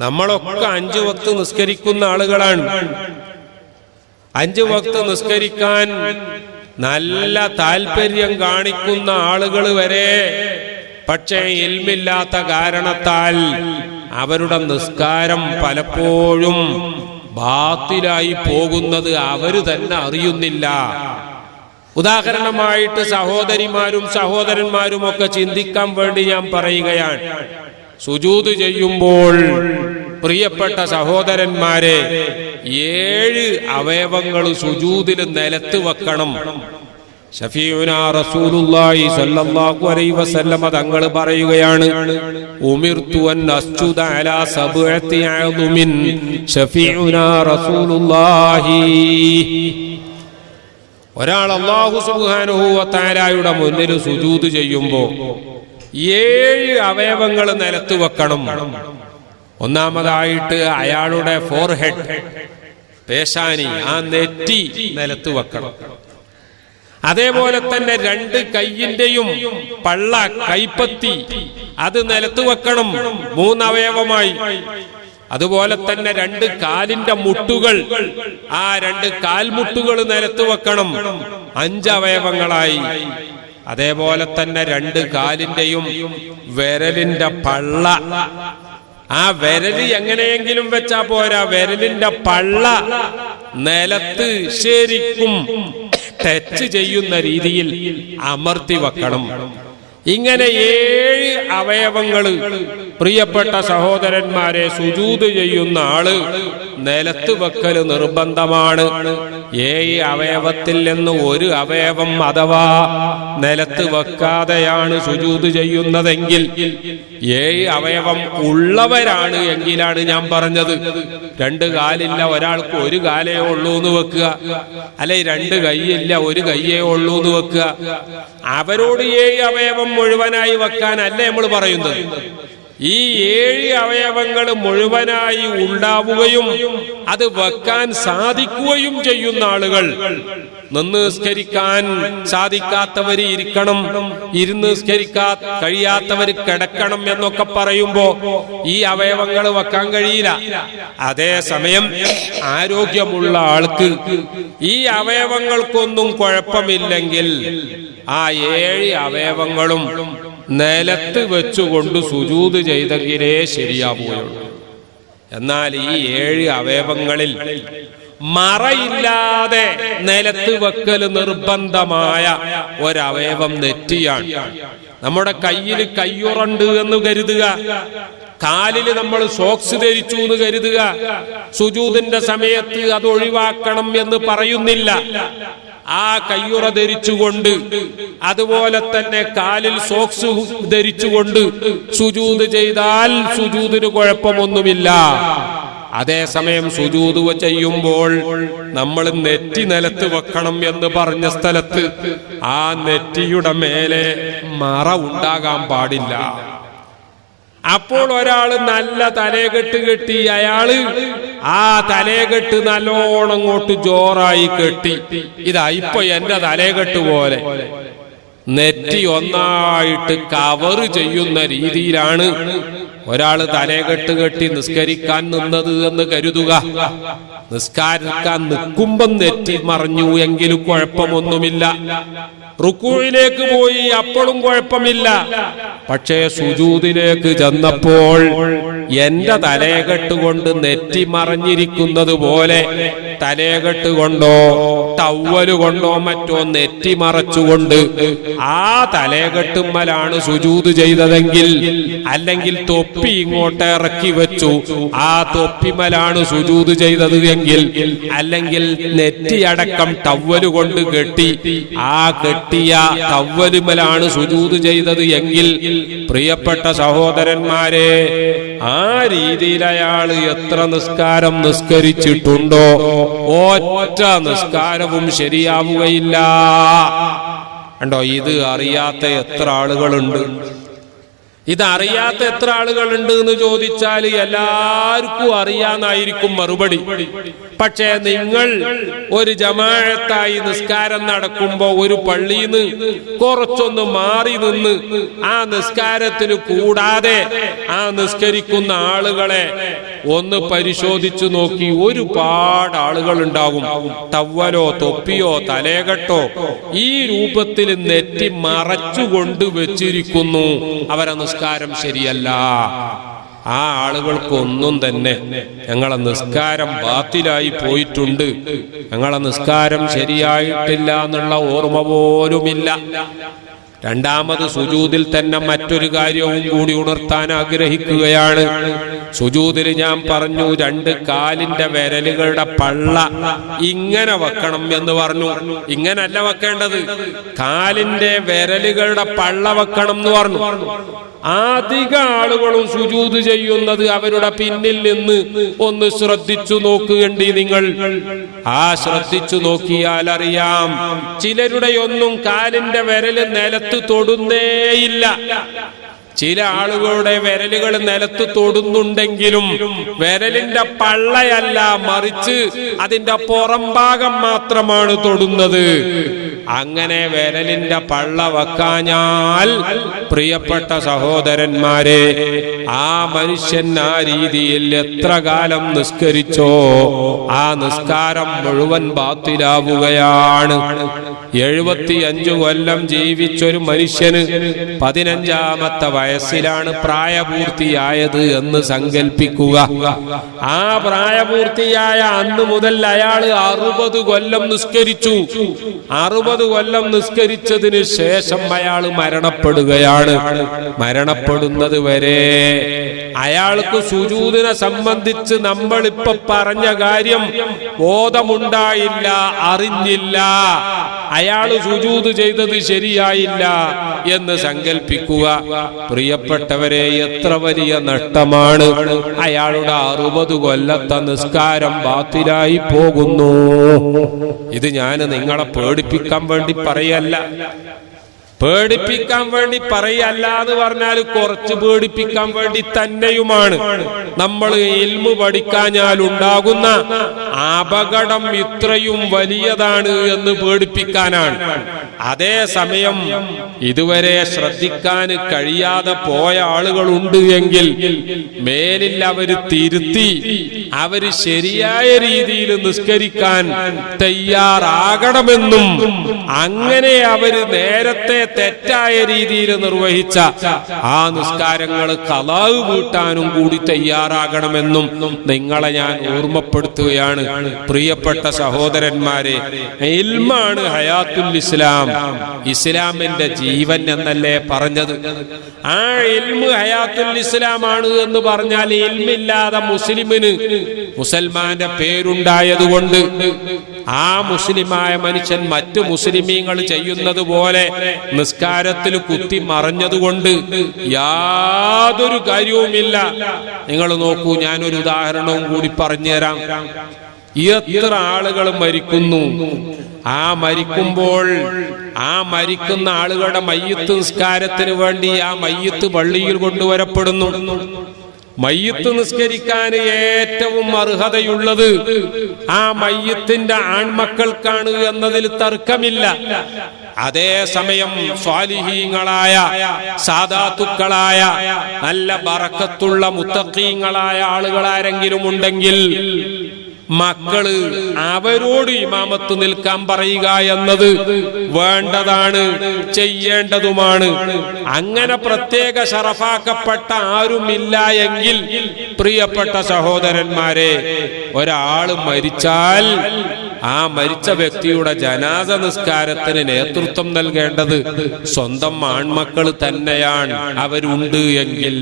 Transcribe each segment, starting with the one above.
നമ്മളൊക്കെ 5 വക്ത് നിസ്കരിക്കുന്ന ആളുകളാണ്. 5 വക്ത് നിസ്കരിക്കാൻ നല്ല താല്പര്യം കാണിക്കുന്ന ആളുകൾ വരെ പക്ഷേ ഇൽമില്ലാത്ത കാരണത്താൽ അവരുടെ നിസ്കാരം പലപ്പോഴും ബാത്തിലായി പോകുന്നത് അവര് തന്നെ അറിയുന്നില്ല. ഉദാഹരണമായിട്ട് സഹോദരിമാരും സഹോദരന്മാരും ഒക്കെ ചിന്തിക്കാൻ വേണ്ടി ഞാൻ പറയുകയാണ്. സുജൂദ് ചെയ്യുമ്പോൾ പ്രിയപ്പെട്ട സഹോദരന്മാരെ 7 അവയവങ്ങൾ സുജൂദിൽ നിലത്ത് വെക്കണം. ശഫീഉനാ റസൂലുള്ളാഹി സ്വല്ലല്ലാഹു അലൈഹി വസല്ലമ തങ്ങൾ പറയുകയാണ്, ഉമിർതു അൻ അസ്ജുദ അലാ സബ്അത്തി അഅ്ദുമിൻ ശഫീഉനാ റസൂലുള്ളാഹി. ഒരാൾ അല്ലാഹു സുബ്ഹാനഹു വ തആലയുടെ മുന്നിൽ സുജൂദ് ചെയ്യുമ്പോൾ 7 അവയവങ്ങൾ നിലത്ത് വെക്കണം. ഒന്നാമതായിട്ട് അയാളുടെ ഫോർഹെഡ്, പേശാനി, ആ നെറ്റി നിലത്ത് വെക്കണം. അതേപോലെ തന്നെ 2 കൈയിന്റെയും പള്ള, കൈപ്പത്തി, അത് നിലത്ത് വെക്കണം, 3 അവയവമായി. അതുപോലെ തന്നെ 2 കാലിന്റെ മുട്ടുകൾ, ആ 2 കാൽമുട്ടുകൾ നിലത്ത് വെക്കണം, 5 അവയവങ്ങളായി. അതേപോലെ തന്നെ 2 കാലിന്റെയും വിരലിന്റെ പള്ള, ആ വിരല് എങ്ങനെയെങ്കിലും വെച്ചാ പോരാ, വിരലിന്റെ പള്ള നിലത്ത് ശരിക്കും ടച്ച് ചെയ്യുന്ന രീതിയിൽ അമർത്തി വെക്കണം. ഇങ്ങനെ 7 അവയവങ്ങള് പ്രിയപ്പെട്ട സഹോദരന്മാരെ സുജൂദ് ചെയ്യുന്ന ആള് നിലത്ത് വെക്കൽ നിർബന്ധമാണ്. 7 അവയവത്തിൽ നിന്ന് 1 അവയവം അഥവാ നിലത്ത് വെക്കാതെയാണ് സുജൂദ് ചെയ്യുന്നതെങ്കിൽ, 7 അവയവം ഉള്ളവരാണ് എങ്കിലാണ് ഞാൻ പറഞ്ഞത്. 2 കാലില്ല ഒരാൾക്ക് 1 കാലേ ഉള്ളൂ എന്ന് വെക്കുക, അല്ലെ 2 കൈയില്ല 1 കൈയേ ഉള്ളൂ എന്ന് വെക്കുക. അവരോട് 7 അവയവം മുഴുവനായി വെക്കാനല്ല നമ്മൾ പറയുന്നത്. ഈ 7 അവയവങ്ങൾ മുഴുവനായി ഉണ്ടാവുകയും അത് വെക്കാൻ സാധിക്കുകയും ചെയ്യുന്ന ആളുകൾ, നിന്ന് നിസ്കരിക്കാൻ സാധിക്കാത്തവര് ഇരിക്കണം, ഇരുന്ന് നിസ്കരിക്കാൻ കഴിയാത്തവര് കിടക്കണം എന്നൊക്കെ പറയുമ്പോ ഈ അവയവങ്ങൾ വെക്കാൻ കഴിയില്ല. അതേസമയം ആരോഗ്യമുള്ള ആൾക്ക് ഈ അവയവങ്ങൾക്കൊന്നും കുഴപ്പമില്ലെങ്കിൽ ആ 7 അവയവങ്ങളും നിലത്ത് വെച്ചുകൊണ്ട് സുജൂദ് ചെയ്തെങ്കിലേ ശരിയാവുകയുള്ളൂ. എന്നാൽ ഈ 7 അവയവങ്ങളിൽ മറയില്ലാതെ നിലത്ത് വെക്കൽ നിർബന്ധമായ ഒരവയവം നെറ്റിയാണ്. നമ്മുടെ കയ്യിൽ കയ്യുറണ്ട് എന്ന് കരുതുക, കാലിൽ നമ്മൾ സോക്സ് ധരിച്ചു എന്ന് കരുതുക. സുജൂദിന്റെ സമയത്ത് അത് ഒഴിവാക്കണം എന്ന് പറയുന്നില്ല. ആ കയ്യുറ ധരിച്ചുകൊണ്ട്, അതുപോലെ തന്നെ കാലിൽ സോക്സ് ധരിച്ചുകൊണ്ട് സുജൂദ് ചെയ്താൽ സുജൂദിന് കുഴപ്പമൊന്നുമില്ല. അതേസമയം സുജൂദ് ചെയ്യുമ്പോൾ നമ്മൾ നെറ്റി നിലത്ത് വെക്കണം എന്ന് പറഞ്ഞ സ്ഥലത്ത് ആ നെറ്റിയുടെ മേലെ മറ ഉണ്ടാകാൻ പാടില്ല. അപ്പോൾ ഒരാള് നല്ല തലകെട്ട് കെട്ടി, അയാള് ആ തലകെട്ട് നല്ലോണം അങ്ങോട്ട് ജോറായി കെട്ടി, ഇതാ ഇപ്പൊ എന്റെ തലകെട്ട് പോലെ നെറ്റി ഒന്നായിട്ട് കവർ ചെയ്യുന്ന രീതിയിലാണ് ഒരാള് തലകെട്ട് കെട്ടി നിസ്കരിക്കാൻ നിന്നത് എന്ന് കരുതുക. നിസ്കരിക്കാൻ നിൽക്കുമ്പം നെറ്റി മറഞ്ഞു എങ്കിലും കുഴപ്പമൊന്നുമില്ല. റുക്കൂയിലേക്ക് പോയി അപ്പോഴും കുഴപ്പമില്ല. പക്ഷേ സുജൂദിലേക്ക് ചെന്നപ്പോൾ എന്റെ തലകെട്ട് കൊണ്ട് നെറ്റി മറഞ്ഞിരിക്കുന്നത് പോലെ തലകെട്ട് കൊണ്ടോ ടവ്വല് കൊണ്ടോ മറ്റോ നെറ്റി മറച്ചുകൊണ്ട് ആ തലകെട്ടുമ്മലാണ് സുജൂദ് ചെയ്തതെങ്കിൽ, അല്ലെങ്കിൽ തൊപ്പി ഇങ്ങോട്ട് ഇറക്കി വെച്ചു ആ തൊപ്പിമലാണ് സുജൂദ് ചെയ്തത് എങ്കിൽ, അല്ലെങ്കിൽ നെറ്റി അടക്കം ടവ്വല് കൊണ്ട് കെട്ടി ആ കെട്ടിയ ടവ്വലുമലാണ് സുജൂദ് ചെയ്തത് എങ്കിൽ, പ്രിയപ്പെട്ട സഹോദരന്മാരെ, ആ രീതിയിൽ അയാൾ എത്ര നിസ്കാരം നിസ്കരിച്ചിട്ടുണ്ടോ ഒറ്റ നിസ്കാരവും ശരിയാവുകയില്ല. കണ്ടോ, ഇത് അറിയാത്ത എത്ര ആളുകളുണ്ട്. ഇതറിയാത്ത എത്ര ആളുകളുണ്ട് എന്ന് ചോദിച്ചാൽ എല്ലാവർക്കും അറിയാന്നായിരിക്കും മറുപടി. പക്ഷേ നിങ്ങൾ ഒരു ജമാഅത്തായി നിസ്കാരം നടക്കുമ്പോ ഒരു പള്ളിയിൽ നിന്ന് കുറച്ചൊന്ന് മാറി നിന്ന് ആ നിസ്കാരത്തിന് കൂടാതെ ആ നിസ്കരിക്കുന്ന ആളുകളെ ഒന്ന് പരിശോധിച്ചു നോക്കി. ഒരുപാട് ആളുകൾ ഉണ്ടാകും. ടവ്വലോ തൊപ്പിയോ തലേകെട്ടോ ഈ രൂപത്തിൽ നെറ്റി മറച്ചുകൊണ്ട് വെച്ചിരിക്കുന്നു. അവരെ നിസ്കാരം ശരിയല്ല. ആ ആളുകൾക്കൊന്നും തന്നെ ഞങ്ങളെ നിസ്കാരം ബാത്തിലായി പോയിട്ടുണ്ട്, ഞങ്ങളെ നിസ്കാരം ശരിയായിട്ടില്ല എന്നുള്ള ഓർമ്മ പോലുമില്ല. രണ്ടാമത് സുജൂദിൽ തന്നെ മറ്റൊരു കാര്യവും കൂടി ഉണർത്താൻ ആഗ്രഹിക്കുകയാണ്. സുജൂദിൽ ഞാൻ പറഞ്ഞു, രണ്ട് കാലിന്റെ വിരലുകളുടെ പള്ള ഇങ്ങനെ വെക്കണം എന്ന് പറഞ്ഞു. ഇങ്ങനല്ല വെക്കേണ്ടത്, കാലിന്റെ വിരലുകളുടെ പള്ള വെക്കണം എന്ന് പറഞ്ഞു. അധിക ആളുകളും സുജൂദ് ചെയ്യുന്നത് അവരുടെ പിന്നിൽ നിന്ന് ഒന്ന് ശ്രദ്ധിച്ചു നോക്കുകണ്ടി നിങ്ങൾ. ആ ശ്രദ്ധിച്ചു നോക്കിയാൽ അറിയാം, ചിലരുടെയൊന്നും കാലിന്റെ വിരല് നിലത്ത് തൊടുന്നേയില്ല. ചില ആളുകളുടെ വിരലുകൾ നിലത്ത് തൊടുന്നുണ്ടെങ്കിലും വിരലിന്റെ പള്ളയല്ല, മറിച്ച് അതിന്റെ പുറം ഭാഗം മാത്രമാണ് തൊടുന്നത്. അങ്ങനെ വിരലിന്റെ പള്ള വെക്കാഞ്ഞാൽ പ്രിയപ്പെട്ട സഹോദരന്മാരെ, ആ മനുഷ്യൻ ആ രീതിയിൽ എത്ര കാലം നിസ്കരിച്ചോ ആ നിസ്കാരം മുഴുവൻ ബാത്തിലാവുകയാണ്. 75 കൊല്ലം ജീവിച്ചൊരു മനുഷ്യന് 15ാമത്തെ വയസ്സിലാണ് പ്രായപൂർത്തിയായത് എന്ന് സങ്കൽപ്പിക്കുക. ആ പ്രായപൂർത്തിയായ അന്ന് മുതൽ അയാൾ 60 കൊല്ലം നിസ്കരിച്ചു. 60 കൊല്ലം നിസ്കരിച്ചതിന് ശേഷം അയാൾ മരണപ്പെടുകയാണ്. മരണപ്പെടുന്നത് വരെ അയാൾക്ക് സുജൂദിനെ സംബന്ധിച്ച് നമ്മളിപ്പോ പറഞ്ഞ കാര്യം ബോധമുണ്ടായില്ല, അറിഞ്ഞില്ല. അയാൾ സുജൂദ് ചെയ്തത് ശരിയായില്ല എന്ന് സങ്കൽപ്പിക്കുക. പ്രിയപ്പെട്ടവരെ, എത്ര വലിയ നഷ്ടമാണ്. അയാളുടെ 60 കൊല്ലത്തെ നിസ്കാരം ബാത്തിലായി പോകുന്നു. ഇത് ഞാൻ നിങ്ങളെ പേടിപ്പിക്കാൻ വേണ്ടി പറയല്ല. പേടിപ്പിക്കാൻ വേണ്ടി പറയല്ല എന്ന് പറഞ്ഞാൽ കുറച്ച് പേടിപ്പിക്കാൻ വേണ്ടി തന്നെയുമാണ്. നമ്മൾ ഇൽമു പഠിക്കാഞ്ഞാൽ ഉണ്ടാകുന്ന അപകടം ഇത്രയും വലിയതാണ് എന്ന് പേടിപ്പിക്കാനാണ്. അതേസമയം ഇതുവരെ ശ്രദ്ധിക്കാൻ കഴിയാതെ പോയ ആളുകളുണ്ട് എങ്കിൽ മേലിൽ അവര് തിരുത്തി അവര് ശരിയായ രീതിയിൽ നിസ്കരിക്കാൻ തയ്യാറാകണമെന്നും അങ്ങനെ അവര് നേരത്തെ തെറ്റായ രീതിയിൽ നിർവഹിച്ച ആ നിസ്കാരങ്ങൾ ഖളാ വീട്ടാനും കൂടി തയ്യാറാകണമെന്നും നിങ്ങളെ ഞാൻ ഓർമ്മപ്പെടുത്തുകയാണ്. പ്രിയപ്പെട്ട സഹോദരന്മാരെ, ഇൽമാണ് ഹയാത്തുൽ ഇസ്ലാം, ഇസ്ലാമിന്റെ ജീവൻ എന്നല്ലേ പറഞ്ഞത്. ആ ഇൽമു ഹയാത്തുൽ ഇസ്ലാമാണ് എന്ന് പറഞ്ഞാൽ ഇൽമില്ലാതെ മുസ്ലിമിന് മുസൽമാന്റെ പേരുണ്ടായതുകൊണ്ട് ആ മുസ്ലിമായ മനുഷ്യൻ മറ്റു മുസ്ലിമീങ്ങൾ ചെയ്യുന്നത് പോലെ നിസ്കാരത്തിൽ കുത്തി മറഞ്ഞതുകൊണ്ട് യാതൊരു കാര്യവുമില്ല. നിങ്ങൾ നോക്കൂ, ഞാനൊരു ഉദാഹരണവും കൂടി പറഞ്ഞുതരാം. എത്ര ആളുകൾ മരിക്കുന്നു. ആ മരിക്കുമ്പോൾ ആ മരിക്കുന്ന ആളുകളുടെ മയ്യിത്ത് നിസ്കാരത്തിന് വേണ്ടി ആ മയ്യിത്ത് പള്ളിയിൽ കൊണ്ടുവരപ്പെടുന്നു. മയ്യിത്ത് നിസ്കരിക്കാൻ ഏറ്റവും അർഹതയുള്ളത് ആ മയ്യിത്തിന്റെ ആൺമക്കൾക്കാണ് എന്നതിൽ തർക്കമില്ല. അതേസമയം സ്വാലിഹീങ്ങളായ സാദാത്തുക്കളായ നല്ല ബറക്കത്തുള്ള മുത്തഖീങ്ങളായ ആളുകൾ ആരെങ്കിലും ഉണ്ടെങ്കിൽ മക്കള് അവരോട് ഇമാമത്ത് നിൽക്കാൻ പറയുക എന്നത് വേണ്ടതാണ്, ചെയ്യേണ്ടതുമാണ്. അങ്ങനെ പ്രത്യേക ശറഫാക്കപ്പെട്ട ആരുമില്ല എങ്കിൽ പ്രിയപ്പെട്ട സഹോദരന്മാരെ, ഒരാള് മരിച്ചാൽ ആ മരിച്ച വ്യക്തിയുടെ ജനാസ നിസ്കാരത്തിന് നേതൃത്വം നൽകേണ്ടത് സ്വന്തം ആൺമക്കൾ തന്നെയാണ്, അവരുണ്ട് എങ്കിൽ.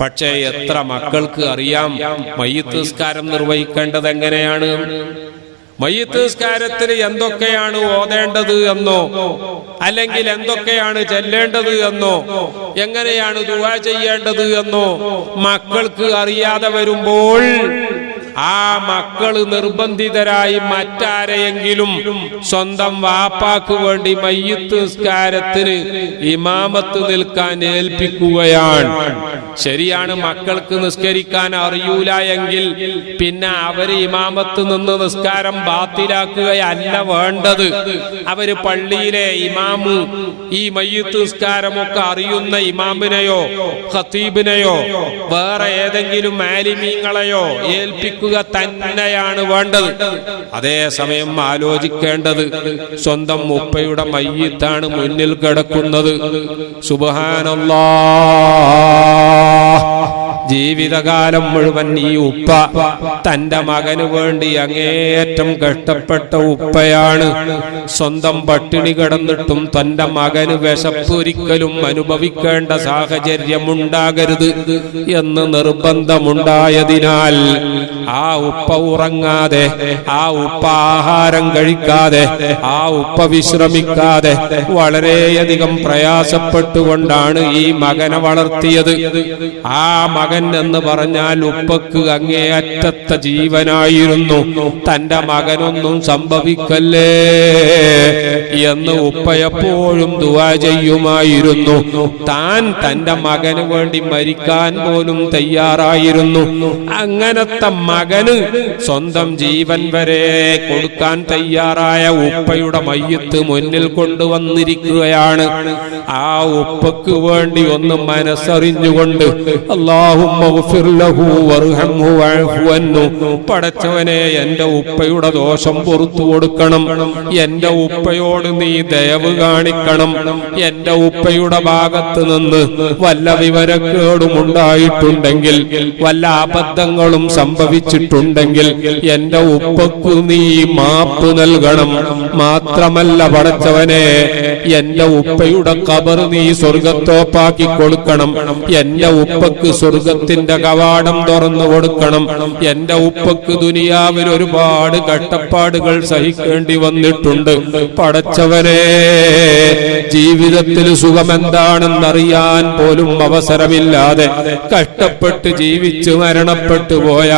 പക്ഷേ എത്ര മക്കൾക്ക് അറിയാം മയ്യിത്ത് നിസ്കാരം നിർവഹിക്കേണ്ടത് എങ്ങനെയാണ്, മയ്യിത്ത് നിസ്കാരത്തിന് എന്തൊക്കെയാണ് ഓതേണ്ടത് എന്നോ അല്ലെങ്കിൽ എന്തൊക്കെയാണ് ചെല്ലേണ്ടത് എന്നോ എങ്ങനെയാണ് ദുആ ചെയ്യേണ്ടത് എന്നോ മക്കൾക്ക് അറിയാതെ വരുമ്പോൾ ആ മക്കള് നിർബന്ധിതരായി മറ്റാരെയെങ്കിലും സ്വന്തം വാപ്പാക്ക് വേണ്ടി മയ്യിത്ത് നിസ്കാരത്തിന് ഇമാമത്ത് നിൽക്കാൻ ഏൽപ്പിക്കുകയാണ്. ശരിയാണ്, മക്കൾക്ക് നിസ്കരിക്കാൻ അറിയൂല എങ്കിൽ പിന്നെ അവര് ഇമാമത്ത് നിന്ന് നിസ്കാരം ബാത്തിലാക്കുകയല്ല വേണ്ടത്. അവര് പള്ളിയിലെ ഇമാമു ഈ മയ്യിത്ത് നിസ്കാരമൊക്കെ അറിയുന്ന ഇമാമിനെയോ ഖതീബിനെയോ വേറെ ഏതെങ്കിലും ആലിമീങ്ങളെയോ ഏൽപ്പിക്കുക തന്നെയാണ് വേണ്ടത്. അതേസമയം ആലോചിക്കേണ്ടത് സ്വന്തം ഉപ്പയുടെ മയ്യിത്താണ് മുന്നിൽ കിടക്കുന്നത്. സുബ്ഹാനല്ലാഹ്, ജീവിതകാലം മുഴുവൻ ഈ ഉപ്പ തന്റെ മകന് വേണ്ടി അങ്ങേയറ്റം കഷ്ടപ്പെട്ട ഉപ്പയാണ്. സ്വന്തം പട്ടിണി കിടന്നിട്ടും തന്റെ മകന് വിശപ്പൊരിക്കലും അനുഭവിക്കേണ്ട സാഹചര്യമുണ്ടാകരുത് എന്ന് നിർബന്ധമുണ്ടായതിനാൽ ആ ഉപ്പ ഉറങ്ങാതെ, ആ ഉപ്പ ആഹാരം കഴിക്കാതെ, ആ ഉപ്പ വിശ്രമിക്കാതെ വളരെയധികം പ്രയാസപ്പെട്ടുകൊണ്ടാണ് ഈ മകനെ വളർത്തിയത്. ആ മകൻ എന്ന് പറഞ്ഞാൽ ഉപ്പക്ക് അങ്ങേയറ്റത്തെ ജീവനായിരുന്നു. തന്റെ മകനൊന്നും സംഭവിക്കല്ലേ എന്ന് ഉപ്പ എപ്പോഴും ദുആ ചെയ്യുമായിരുന്നു. താൻ തന്റെ മകന് വേണ്ടി മരിക്കാൻ പോലും തയ്യാറായിരുന്നു. അങ്ങനത്തെ മകന് സ്വന്തം ജീവൻ വരെ കൊടുക്കാൻ തയ്യാറായ ഉപ്പയുടെ മയ്യിത്ത് മുന്നിൽ കൊണ്ടുവന്നിരിക്കുകയാണ്. ആ ഉപ്പക്ക് വേണ്ടി ഒന്ന് മനസ്സറിഞ്ഞുകൊണ്ട് അല്ലാഹുമ്മ ഗ്ഫിർ ലഹു വർഹംഹു വഅഫു അൻഹു, പടച്ചവനെ എന്റെ ഉപ്പയുടെ ദോഷം പുറത്തു കൊടുക്കണം, എന്റെ ഉപ്പയോട് നീ ദയവ് കാണിക്കണം, എന്റെ ഉപ്പയുടെ ഭാഗത്ത് നിന്ന് വല്ല വിവരക്കേടും ഉണ്ടായിട്ടുണ്ടെങ്കിൽ, വല്ല അബദ്ധങ്ങളും സംഭവിച്ചിട്ടുണ്ടെങ്കിൽ എന്റെ ഉപ്പക്ക് നീ മാപ്പ് നൽകണം. മാത്രമല്ല പടച്ചവനെ, എന്റെ ഉപ്പയുടെ ഖബർ നീ സ്വർഗത്തോപ്പാക്കി കൊടുക്കണം, എന്റെ ഉപ്പക്ക് സ്വർഗത്തിന്റെ കവാടം തുറന്നു കൊടുക്കണം. എന്റെ ഉപ്പക്ക് ദുനിയാവിൽ ഒരുപാട് കഷ്ടപ്പാടുകൾ സഹിക്കേണ്ടി വന്നിട്ടുണ്ട്. പടച്ചവനെ, ജീവിതത്തിൽ സുഖമെന്താണെന്നറിയാൻ പോലും അവസരമില്ലാതെ കഷ്ടപ്പെട്ട് ജീവിച്ച് മരണപ്പെട്ടു പോയ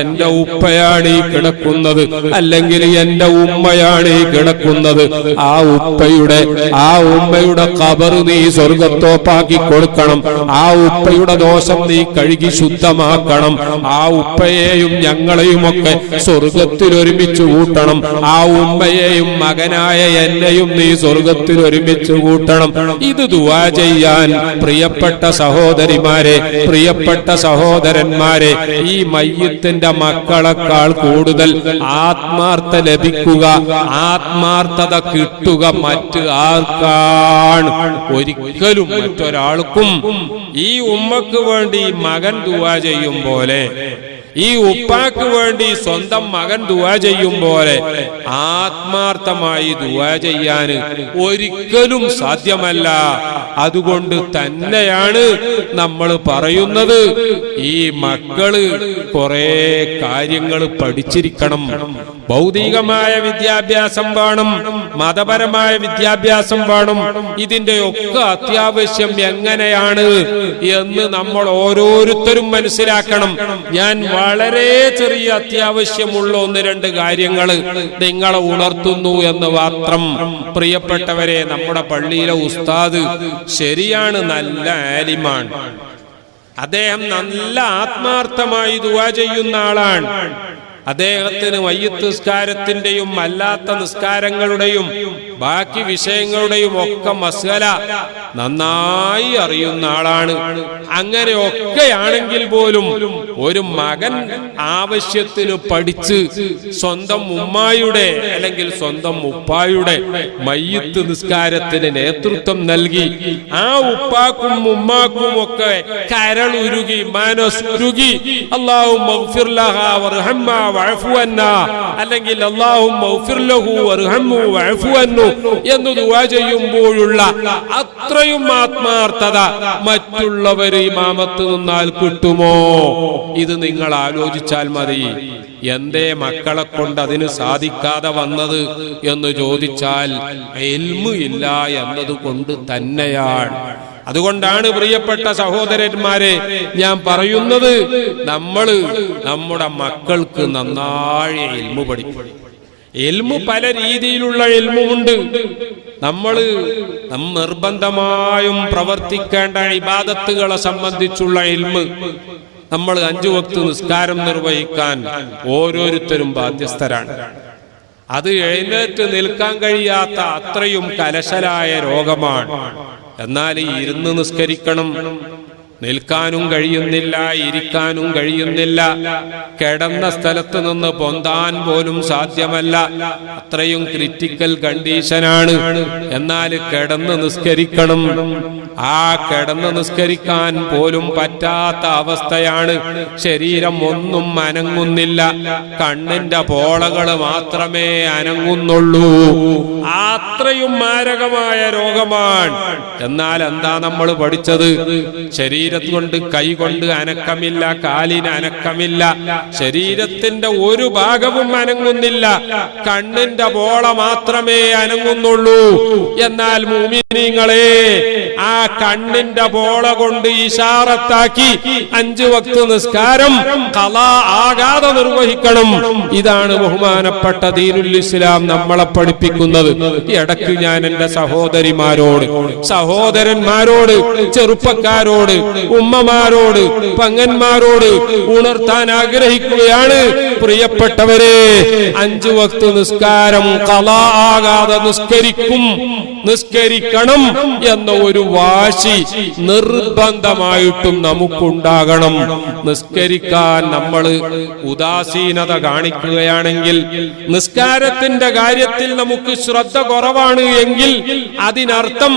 എന്റെ ഉപ്പയാണ് ഈ കിടക്കുന്നത്, അല്ലെങ്കിൽ എന്റെ ഉമ്മയാണ് ഈ കിടക്കുന്നത്. ആ ഉമ്മയുടെ ഖബർ നീ സ്വർഗത്തോപ്പാക്കി കൊടുക്കണം. ആ ഉപ്പയുടെ ദോഷം നീ കഴുകി ശുദ്ധമാക്കണം. ആ ഉപ്പയെയും ഞങ്ങളെയും ഒക്കെ സ്വർഗത്തിൽ ഒരുമിച്ച് കൂട്ടണം. ആ ഉമ്മയെയും മകനായ എന്നെയും നീ സ്വർഗത്തിൽ ഒരുമിച്ച് കൂട്ടണം. ഇത് ദുആ ചെയ്യാൻ പ്രിയപ്പെട്ട സഹോദരിമാരെ, പ്രിയപ്പെട്ട സഹോദരന്മാരെ, ഈ മയ്യിത്തിന്റെ മക്കളെക്കാൾ കൂടുതൽ ആത്മാർത്ഥത ലഭിക്കുക, ആത്മാർത്ഥത കിട്ടുക മറ്റ് ആർക്കാണ്? ഒരിക്കലും മറ്റൊരാൾക്കും. ഈ ഉമ്മക്ക് വേണ്ടി മകൻ ദുആ ചെയ്യും പോലെ, ഈ ഉപ്പാക്ക് വേണ്ടി സ്വന്തം മകൻ ദുആ ചെയ്യും പോലെ ആത്മാർത്ഥമായി ദുആ ചെയ്യാൻ ഒരിക്കലും സാധ്യമല്ല. അതുകൊണ്ട് തന്നെയാണ് നമ്മൾ പറയുന്നത്, ഈ മക്കള് കുറെ കാര്യങ്ങൾ പഠിച്ചിരിക്കണം. ഭൗതികമായ വിദ്യാഭ്യാസം വേണം, മതപരമായ വിദ്യാഭ്യാസം വേണം. ഇതിന്റെ ഒക്കെ അത്യാവശ്യം എങ്ങനെയാണ് എന്ന് നമ്മൾ ഓരോരുത്തരും മനസ്സിലാക്കണം. ഞാൻ വളരെ ചെറിയ അത്യാവശ്യമുള്ള 1-2 കാര്യങ്ങൾ നിങ്ങളെ ഉണർത്തുന്നു എന്ന് മാത്രം. പ്രിയപ്പെട്ടവരെ, നമ്മുടെ പള്ളിയിലെ ഉസ്താദ് ശരിയാണ്, നല്ല ആലിമാണ്. അദ്ദേഹം നല്ല ആത്മാർത്ഥമായി ദുആ ചെയ്യുന്ന ആളാണ്. അദ്ദേഹത്തിന് മയ്യിത്ത് നിസ്കാരത്തിന്റെയും അല്ലാത്ത നിസ്കാരങ്ങളുടെയും ബാക്കി വിഷയങ്ങളുടെയും ഒക്കെ മസ്അല നന്നായി അറിയുന്ന ആളാണ്. അങ്ങനെയൊക്കെയാണെങ്കിൽ പോലും ഒരു മകൻ ആവശ്യത്തിന് പഠിച്ച് സ്വന്തം ഉമ്മായുടെ അല്ലെങ്കിൽ സ്വന്തം ഉപ്പായുടെ മയ്യിത്ത് നിസ്കാരത്തിന് നേതൃത്വം നൽകി ആ ഉപ്പാക്കും ഉമ്മാക്കും ഒക്കെ കരളുരുകി മനസ്സുരുകി അല്ലാഹുമ്മ ഗ്ഫിർ ലഹാ വർഹംഹാ വഅഫു അന്നാ, അല്ലെങ്കിൽ അല്ലാഹുമ്മ ഗ്ഫിർ ലഹു വർഹംഹു വഅഫു അന്നു എന്ന് ദുആ ചെയ്യുമ്പോഴുള്ള അത്രയും ആത്മാർത്ഥത മറ്റുള്ളവർ ഇമാമത്ത് നിന്നാൽ കിട്ടുമോ? ഇത് നിങ്ങൾ ആലോചിച്ചാൽ മതി. എന്തേ മക്കളെ കൊണ്ട് അതിന് സാധിക്കാതെ വന്നത് എന്ന് ചോദിച്ചാൽ ഇൽമു ഇല്ല എന്നതുകൊണ്ട് തന്നെയാണ്. അതുകൊണ്ടാണ് പ്രിയപ്പെട്ട സഹോദരന്മാരെ ഞാൻ പറയുന്നത്, നമ്മുടെ മക്കൾക്ക് നന്നായി ഇൽമു പഠിക്കും. ഇൽമു പല രീതിയിലുള്ള ഇൽമുണ്ട്. നമ്മൾ നിർബന്ധമായും പ്രവർത്തിക്കേണ്ട ഇബാദത്തുകളെ സംബന്ധിച്ചുള്ള ഇൽമ്, നമ്മൾ 5 വക്ത് നിസ്കാരം നിർവഹിക്കാൻ ഓരോരുത്തരും ബാധ്യസ്ഥരാണ്. അത് എഴുന്നേറ്റ് നിൽക്കാൻ കഴിയാത്ത അത്രയും കലശലായ രോഗമാണ്. എന്നാൽ ഇരുന്ന് നിസ്കരിക്കണം, നിൽക്കാനും കഴിയുന്നില്ല, ഇരിക്കാനും കഴിയുന്നില്ല, കിടന്ന സ്ഥലത്ത് നിന്ന് പൊന്താൻ പോലും സാധ്യമല്ല, അത്രയും ക്രിറ്റിക്കൽ കണ്ടീഷനാണ്. എന്നാൽ കിടന്ന് നിസ്കരിക്കണം, ആ കിടന്ന് നിസ്കരിക്കാൻ പോലും പറ്റാത്ത അവസ്ഥയാണ്. ശരീരം ഒന്നും അനങ്ങുന്നില്ല, കണ്ണിന്റെ പോളകൾ മാത്രമേ അനങ്ങുന്നുള്ളൂ. അത്രയും മാരകമായ രോഗമാണ്. എന്നാൽ എന്താ നമ്മൾ പഠിച്ചത്? ശരീരം കൊണ്ട്, കൈ കൊണ്ട് അനക്കമില്ല, കാലിന് അനക്കമില്ല, ശരീരത്തിന്റെ ഒരു ഭാഗവും അനങ്ങുന്നില്ല, കണ്ണിന്റെ പോള മാത്രമേ അനങ്ങുന്നുള്ളൂ. എന്നാൽ മുഅ്മിനീങ്ങളെ, ആ കണ്ണിന്റെ പോള കൊണ്ട് ഇശാറത്താക്കി 5 വക്ത് നിസ്കാരം ഖളാ ആകാതെ നിർവഹിക്കണം. ഇതാണ് ബഹുമാനപ്പെട്ട ദീനുൽ ഇസ്ലാം നമ്മളെ പഠിപ്പിക്കുന്നത്. ഇടയ്ക്ക് ഞാൻ എന്റെ സഹോദരിമാരോട്, സഹോദരന്മാരോട്, ചെറുപ്പക്കാരോട്, ഉമ്മമാരോട്, പങ്ങന്മാരോട് ഉണർത്താൻ ആഗ്രഹിക്കുകയാണ്. പ്രിയപ്പെട്ടവരെ, 5 വക്ത് നിസ്കാരം ഖളാ ആകാതെ നിസ്കരിക്കണം എന്ന ഒരു വാശി നിർബന്ധമായിട്ടും നമുക്കുണ്ടാകണം. നിസ്കരിക്കാൻ നമ്മൾ ഉദാസീനത കാണിക്കുകയാണെങ്കിൽ, നിസ്കാരത്തിന്റെ കാര്യത്തിൽ നമുക്ക് ശ്രദ്ധ കുറവാണ് എങ്കിൽ അതിനർത്ഥം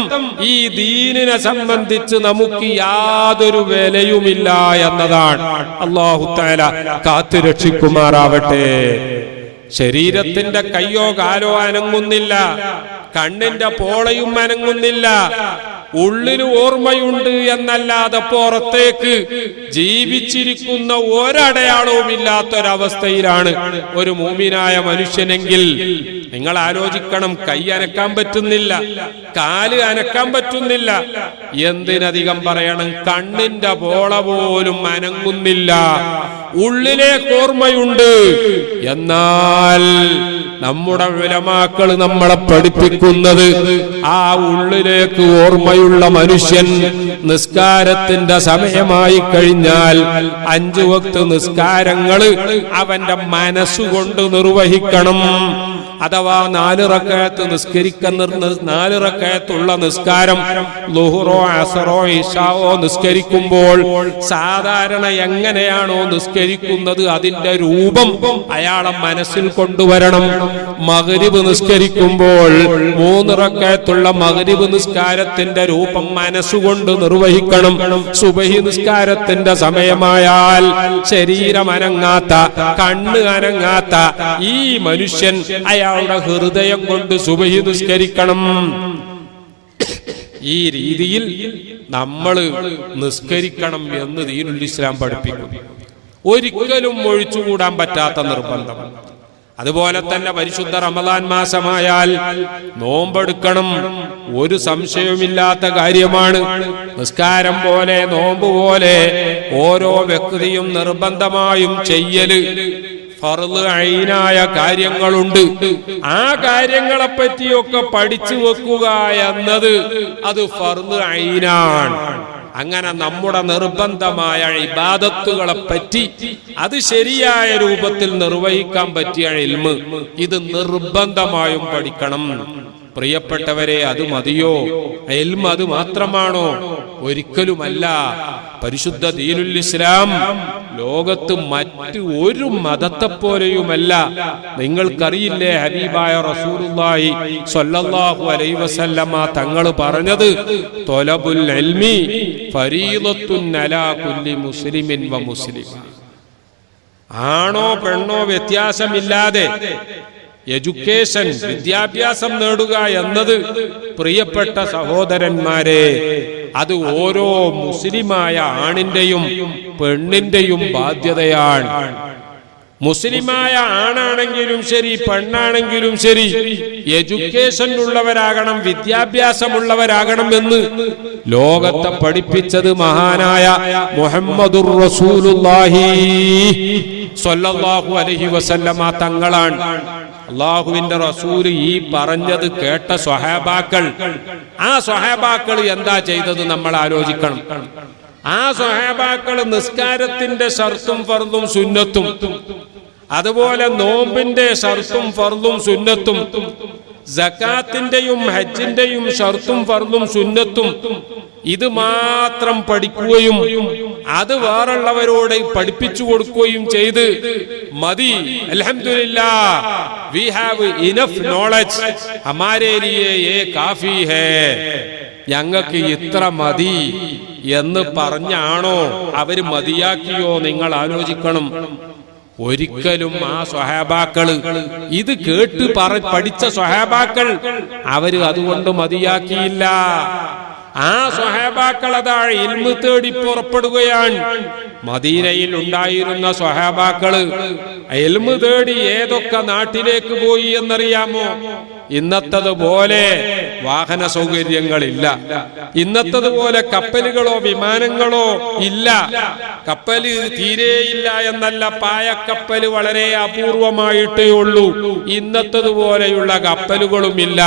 ഈ ദീനിനെ സംബന്ധിച്ച് നമുക്ക് യാതൊരു വിലയുമില്ല എന്നതാണ്. അല്ലാഹു തആല കാത്തുരക്ഷിക്കുമാറാവട്ടെ. ശരീരത്തിന്റെ കയ്യോ കാലോ അനങ്ങുന്നില്ല, കണ്ണിന്റെ പോളയും അനങ്ങുന്നില്ല, ഉള്ളിൽ ഓർമ്മയുണ്ട് എന്നല്ലാതെ പുറത്തേക്ക് ജീവിച്ചിരിക്കുന്ന ഒരടയാളവും ഇല്ലാത്തൊരവസ്ഥയിലാണ് ഒരു മുഅ്മിനായ മനുഷ്യനെങ്കിൽ നിങ്ങൾ ആലോചിക്കണം. കൈ അനക്കാൻ പറ്റുന്നില്ല, കാല് അനക്കാൻ പറ്റുന്നില്ല, എന്തിനധികം പറയണം, കണ്ണിന്റെ പോള പോലും അനങ്ങുന്നില്ല, ഉള്ളിലേക്ക് ഓർമ്മയുണ്ട്. എന്നാൽ നമ്മുടെ ഉലമാക്കൾ നമ്മളെ പഠിപ്പിക്കുന്നത്, ആ ഉള്ളിലേക്ക് ഓർമ്മയുള്ള മനുഷ്യൻ നിസ്കാരത്തിന്റെ സമയമായി കഴിഞ്ഞാൽ 5 വക്ത് നിസ്കാരങ്ങൾ അവന്റെ മനസ്സുകൊണ്ട് നിർവഹിക്കണം. അഥവാ 4 റക്അത്ത് നിസ്കരിക്കുന്ന 4 റക്അത്തുള്ള നിസ്കാരം ളുഹ്റോ അസ്റോ ഇശാവോ നിസ്കരിക്കുമ്പോൾ സാധാരണ എങ്ങനെയാണോ നിസ്കരിക്കുന്നത് അതിന്റെ രൂപം അയാളെ മനസ്സിൽ കൊണ്ടുവരണം. മഗ്രിബ് നിസ്കരിക്കുമ്പോൾ 3 റക്അത്തുള്ള മഗ്രിബ് നിസ്കാരത്തിന്റെ രൂപം മനസ്സുകൊണ്ട് നിർവഹിക്കണം. സുബഹി നിസ്കാരത്തിന്റെ സമയമായാൽ ശരീരം അനങ്ങാത്ത, കണ്ണ് അനങ്ങാത്ത ഈ മനുഷ്യൻ അയാളുടെ ഹൃദയം കൊണ്ട് സുബഹി നിസ്കരിക്കണം. ഈ രീതിയിൽ നമ്മൾ നിസ്കരിക്കണം എന്ന് ദീനുൽ ഇസ്ലാം പഠിപ്പിക്കും. ഒരിക്കലും ഒഴിച്ചുകൂടാൻ പറ്റാത്ത നിർബന്ധം. അതുപോലെ തന്നെ പരിശുദ്ധ റമദാൻ മാസമായാൽ നോമ്പെടുക്കണം. ഒരു സംശയവുമില്ലാത്ത കാര്യമാണ്. നിസ്കാരം പോലെ, നോമ്പ് പോലെ ഓരോ വ്യക്തിയും നിർബന്ധമായും ചെയ്യല് ഫർള് ഐനായ കാര്യങ്ങളുണ്ട്. ആ കാര്യങ്ങളെ പറ്റിയൊക്കെ പഠിച്ചു വെക്കുക എന്നത് അത് ഫർള് ഐനാണ്. അങ്ങനെ നമ്മുടെ നിർബന്ധമായ ഇബാദത്തുകളെ പറ്റി അത് ശരിയായ രൂപത്തിൽ നിർവഹിക്കാൻ പറ്റിയ ഇൽമ് ഇത് നിർബന്ധമായും പഠിക്കണം. പ്രിയപ്പെട്ടവരെ, അത് മതിയോ? ഇൽമ് അത് മാത്രമാണോ? ഒരിക്കലുമല്ല. പരിശുദ്ധ ദീനുൽ ഇസ്ലാം ലോകത്ത് മറ്റ് ഒരു മതത്തെപ്പോലെയുമല്ല. നിങ്ങൾക്കറിയില്ലേ, ഹബീബായ റസൂലുള്ളാഹി സ്വല്ലല്ലാഹു അലൈഹി വസല്ലമ തങ്ങൾ പറഞ്ഞത്, ത്വലബുൽ ഇൽമി ഫരീളത്തുൻ അലാ കുല്ലി മുസ്ലിമിൻ വ മുസ്ലിമ. ആണോ പെണ്ണോ വ്യത്യാസമില്ലാതെ എഡ്യൂക്കേഷൻ, വിദ്യാഭ്യാസം നേടുക എന്നത് പ്രിയപ്പെട്ട സഹോദരന്മാരെ അത് ഓരോ മുസ്ലിമായ ആണിന്റെയും പെണ്ണിന്റെയും ബാധ്യതയാണ്. മുസ്ലിമായ ആണാണെങ്കിലും ശരി പെണ്ണാണെങ്കിലും ശരി എഡ്യൂക്കേഷൻ ഉള്ളവരാകണം, വിദ്യാഭ്യാസമുള്ളവരാകണം എന്ന് ലോകത്തെ പഠിപ്പിച്ചത് മഹാനായ മുഹമ്മദുർ റസൂലുള്ളാഹി സ്വല്ലല്ലാഹു അലൈഹി വസല്ലമ തങ്ങളാണ്. അള്ളാഹുവിന്റെ റസൂല് ഈ പറഞ്ഞത് കേട്ട സ്വഹാബാക്കൾ, ആ സ്വഹാബാക്കൾ എന്താ ചെയ്തത് നമ്മൾ ആലോചിക്കണം. ആ സ്വഹാബാക്കൾ നിസ്കാരത്തിന്റെ ശർത്തും ഫർളും സുന്നത്തും, അതുപോലെ നോമ്പിന്റെ ശർത്തും ഫർളും സുന്നത്തും, സകാത്തിന്റെയും ഹജ്ജിന്റെയും ശർത്തും ഫർളും സുന്നത്തും ഇത് മാത്രം പഠിക്കുകയും അത് വേറുള്ളവരോട് പഠിപ്പിച്ചു കൊടുക്കുകയും ചെയ്ത് മതി, അൽഹംദുലില്ലാഹ് വി ഹാവ് ഇനഫ് നോളജ് ഹമാരേ ലിയേ യേ കാഫി ഹേ, ഞങ്ങൾക്ക് ഇത്ര മതി എന്ന് പറഞ്ഞാണോ അവര് മതിയാക്കിയോ? നിങ്ങൾ ആലോചിക്കണം. ഒരിക്കലും ആ സ്വഹാബാക്കള് ഇത് കേട്ട് പഠിച്ച സ്വഹാബാക്കൾ അവര് അതുകൊണ്ട് മതിയാക്കിയില്ല. ആ സ്വഹാബാക്കൾ അതാ ഇൽമ് തേടി പുറപ്പെടുകയാണ്. മദീനയിൽ ഉണ്ടായിരുന്ന സ്വഹാബാക്കള് ഇൽമ് തേടി ഏതൊക്കെ നാട്ടിലേക്ക് പോയി എന്നറിയാമോ? ഇന്നത്തതുപോലെ വാഹന സൗകര്യങ്ങളില്ല, ഇന്നത്തതുപോലെ കപ്പലുകളോ വിമാനങ്ങളോ ഇല്ല. കപ്പല് തീരെയില്ല എന്നല്ല, പായക്കപ്പല് വളരെ അപൂർവമായിട്ടേ ഉള്ളൂ. ഇന്നത്തതുപോലെയുള്ള കപ്പലുകളുമില്ല,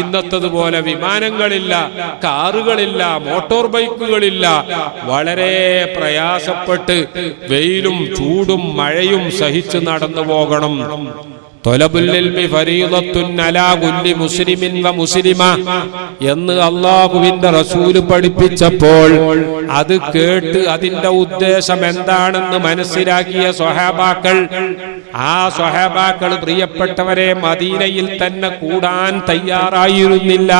ഇന്നത്തതുപോലെ വിമാനങ്ങളില്ല, കാറുകളില്ല, മോട്ടോർ ബൈക്കുകളില്ല. വളരെ പ്രയാസപ്പെട്ട് വെയിലും ചൂടും മഴയും സഹിച്ച് നടന്നു പോകണം. തൊലബുൽ ഇൽമി ഫരീദത്തുൻ അലാ കുല്ലി മുസ്ലിമിൻ വ മുസ്ലിമ എന്ന് അല്ലാഹുവിന്റെ റസൂൽ പഠിപ്പിച്ചപ്പോൾ അത് കേട്ട് അതിന്റെ ഉദ്ദേശം എന്താണെന്ന് മനസ്സിലാക്കിയ സ്വഹാബാക്കൾ, ആ സ്വഹാബാക്കൾ പ്രിയപ്പെട്ടവരെ മദീനയിൽ തന്നെ കൂടാൻ തയ്യാറായിരുന്നില്ല.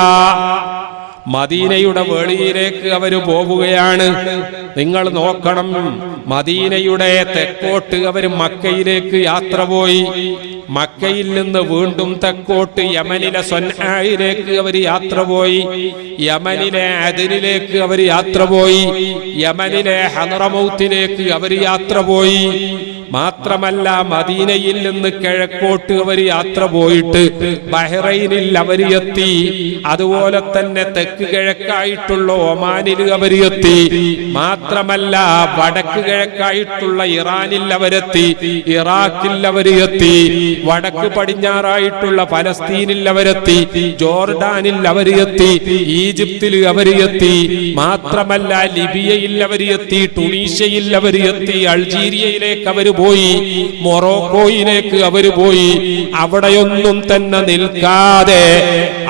മദീനയുടെ വെളിയിലേക്ക് അവര് പോവുകയാണ്. നിങ്ങൾ നോക്കണം, മദീനയുടെ തെക്കോട്ട് അവര് മക്കയിലേക്ക് യാത്ര പോയി. മക്കയിൽ നിന്ന് വീണ്ടും തെക്കോട്ട് യമനിലെ സ്വൻആയിലേക്ക് അവർ യാത്ര പോയി. യമനിലെ അദ്നിലേക്ക് അവർ യാത്ര പോയി. യമനിലെ ഹദ്റമൗത്തിലേക്ക് അവർ യാത്ര പോയി. മാത്രമല്ല മദീനയിൽ നിന്ന് കിഴക്കോട്ട് അവർ യാത്ര പോയിട്ട് ബഹ്റൈനിൽ അവർ എത്തി. അതുപോലെ തന്നെ തെക്ക് കിഴക്കായിട്ടുള്ള ഒമാനിൽ അവർ എത്തി. മാത്രമല്ല വടക്ക് കിഴക്കായിട്ടുള്ള ഇറാനിൽ അവരെത്തി, ഇറാഖിൽ അവർ എത്തി. വടക്ക് പടിഞ്ഞാറായിട്ടുള്ള ഫലസ്തീനിൽ അവരെത്തി, ജോർഡാനിൽ അവർ എത്തി, ഈജിപ്തിൽ അവർ എത്തി. മാത്രമല്ല ലിബിയയിൽ അവർ എത്തി, ടുണീഷ്യയിൽ അവർ എത്തി, അൾജീരിയയിലേക്ക് അവർ പോയി, മൊറോക്കോയിലേക്ക് അവർ പോയി. അവിടെയൊന്നും തന്നെ നിൽക്കാതെ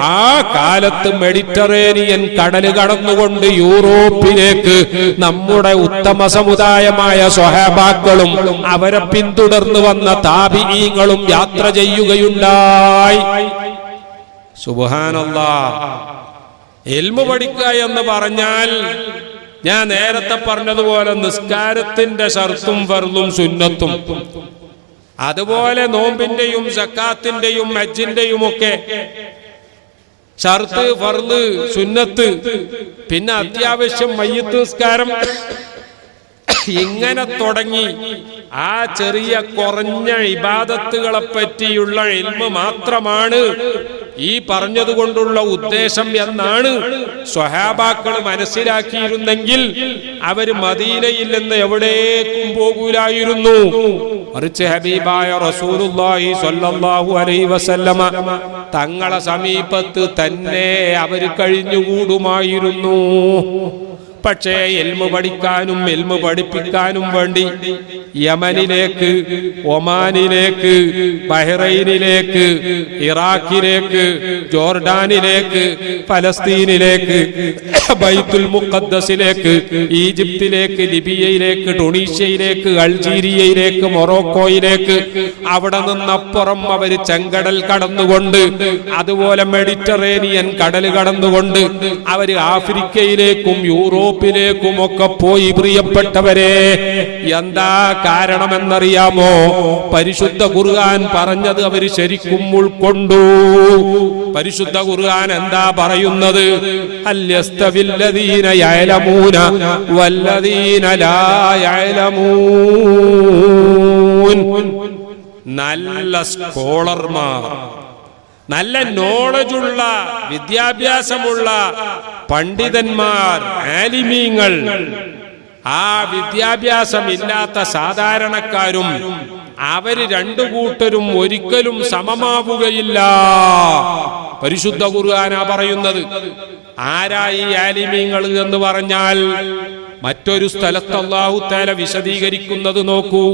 ആ കാലത്ത് മെഡിറ്ററേനിയൻ കടൽ കടന്നുകൊണ്ട് യൂറോപ്പിലേക്ക് നമ്മുടെ ഉത്തമ സമുദായമായ സ്വഹാബാക്കളും അവരെ പിന്തുടർന്നു വന്ന താബിഈങ്ങളും യാത്ര ചെയ്യുകയുണ്ടായി. സുബ്ഹാനല്ലാഹ്. ഇൽമു പഠിക്കുക എന്ന് പറഞ്ഞാൽ ഞാൻ നേരത്തെ പറഞ്ഞതുപോലെ നിസ്കാരത്തിന്റെ ശർത്തും ഫർളും സുന്നത്തും, അതുപോലെ നോമ്പിന്റെയും സക്കാത്തിന്റെയും ഹജ്ജിന്റെയും ഒക്കെ ശർത്ത് ഫർള് സുന്നത്ത്, പിന്നെ അത്യാവശ്യം മയ്യിത്ത് നിസ്കാരം, ഇങ്ങനെ തുടങ്ങി ആ ചെറിയ കുറഞ്ഞ ഇബാദത്തുകളെ പറ്റിയുള്ള ഇൽമ് മാത്രമാണ് ഈ പറഞ്ഞതുകൊണ്ടുള്ള ഉദ്ദേശം എന്നാണ് സ്വഹാബാക്കൾ മനസ്സിലാക്കിയിരുന്നെങ്കിൽ അവര് മദീനയിൽ നിന്ന് എവിടേക്കും പോകൂലായിരുന്നു. മറിച്ച് ഹബീബായ റസൂലുള്ളാഹി സ്വല്ലല്ലാഹു അലൈഹി വസല്ലമ തങ്ങളെ സമീപത്ത് തന്നെ അവര് കഴിഞ്ഞുകൂടുമായിരുന്നു. പക്ഷേ ഇൽമു പഠിക്കാനും ഇൽമു പഠിപ്പിക്കാനും വേണ്ടി യമനിലേക്ക്, ഒമാനിലേക്ക്, ബഹ്റൈനിലേക്ക്, ഇറാഖിലേക്ക്, ജോർഡാനിലേക്ക്, ഫലസ്തീനിലേക്ക്, ബൈത്തുൽ മുഖദ്ദസിലേക്ക്, ഈജിപ്തിലേക്ക്, ലിബിയയിലേക്ക്, ടുണീഷ്യയിലേക്ക്, അൾജീരിയയിലേക്ക്, മൊറോക്കോയിലേക്ക്, അവിടെ നിന്നപ്പുറം അവര് ചെങ്കടൽ കടന്നുകൊണ്ട്, അതുപോലെ മെഡിറ്ററേനിയൻ കടൽ കടന്നുകൊണ്ട് അവര് ആഫ്രിക്കയിലേക്കും യൂറോപ്പിലേക്കുമൊക്കെ പോയി. പ്രിയപ്പെട്ടവരെ, എന്താ കാരണമെന്നറിയാമോ? പരിശുദ്ധ ഖുർആൻ പറഞ്ഞത് അവര് ശരിക്കും ഉൾക്കൊണ്ടു. പരിശുദ്ധ ഖുർആൻ എന്താ പറയുന്നത്? ഹൽ യസ്തവില്ലദീന യഅലമൂന വല്ലദീന ലാ യഅലമൂൻ. നല്ല സ്കോളർമാർ, നല്ല നോളജുള്ള വിദ്യാഭ്യാസമുള്ള പണ്ഡിതന്മാർ, ആലിമീങ്ങൾ, ആ വിദ്യാഭ്യാസം ഇല്ലാത്ത സാധാരണക്കാരും അവര് രണ്ടു കൂട്ടരും ഒരിക്കലും സമമാവുകയില്ല. പരിശുദ്ധ ഖുർആനാ പറയുന്നത്. ആരായി ആലിമീങ്ങൾ എന്ന് പറഞ്ഞാൽ മറ്റൊരു സ്ഥലത്ത് അല്ലാഹു തആല വിശദീകരിക്കുന്നത് നോക്കൂ.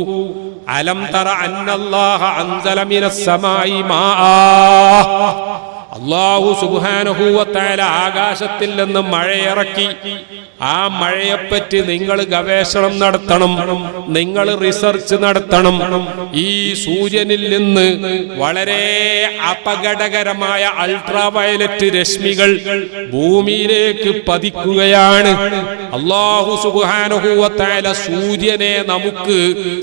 അലം തറ അന്നല്ലാഹ അൻസല മിനസ് സമായി മാആ. അല്ലാഹു സുബ്ഹാനഹു വ തആല ആകാശത്തിൽ നിന്ന് മഴയിറക്കി. ആ മഴയെപ്പറ്റി നിങ്ങൾ ഗവേഷണം നടത്തണം, നിങ്ങൾ റിസർച്ച് നടത്തണം. ഈ സൂര്യനിൽ നിന്ന് വളരെ അപകടകരമായ അൾട്രാവയലറ്റ് രശ്മികൾ ഭൂമിയിലേക്ക് പതിക്കുകയാണ്. അല്ലാഹു സുബ്ഹാനഹു വ തആല സൂര്യനെ നമുക്ക്